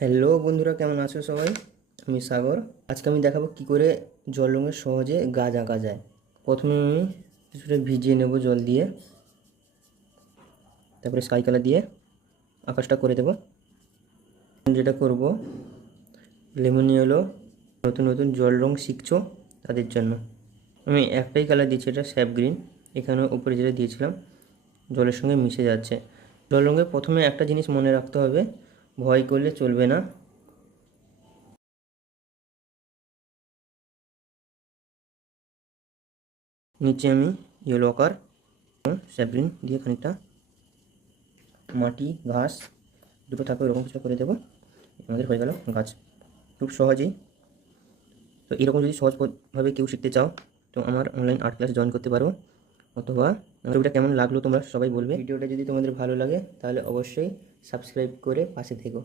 Hello বন্ধুরা, কেমন আছো সবাই? আমি সাগর। আজকে আমি দেখাবো কি করে জল রঙের সহজে গাছ আঁকা যায়। প্রথমে আমি কিছুটা ভিজিয়ে নেব জল দিয়ে, তারপরে স্কাই কালার দিয়ে আকাশটা করে দেব। যেটা করব, লেমন ইয়েলো নতুন নতুন জল রং শিখছো তাদের জন্য আমি একটাই কালার দিচ্ছি, এটা স্যাপ গ্রিন। এখানে উপরে যেটা দিয়েছিলাম জলের সঙ্গে মিশে যাচ্ছে। জল রঙে প্রথমে একটা জিনিস মনে রাখতে হবে, ভয় করলে চলবে না। নিচে আমি ইয়েলো আকার স্যাপ্লিন দিয়ে খানিকটা মাটি ঘাস দুটো থাকবে এরকম কিছু করে দেবো। আমাদের হয়ে গেল গাছ, খুব সহজেই। তো এরকম যদি সহজভাবে কেউ শিখতে চাও তো আমার অনলাইন আর্ট ক্লাস জয়েন করতে পারো, অথবা ছবিটা কেমন লাগলো তোমরা সবাই বলবে। ভিডিওটা যদি তোমাদের ভালো লাগে তাহলে অবশ্যই সাবস্ক্রাইব করে পাশে থেকো।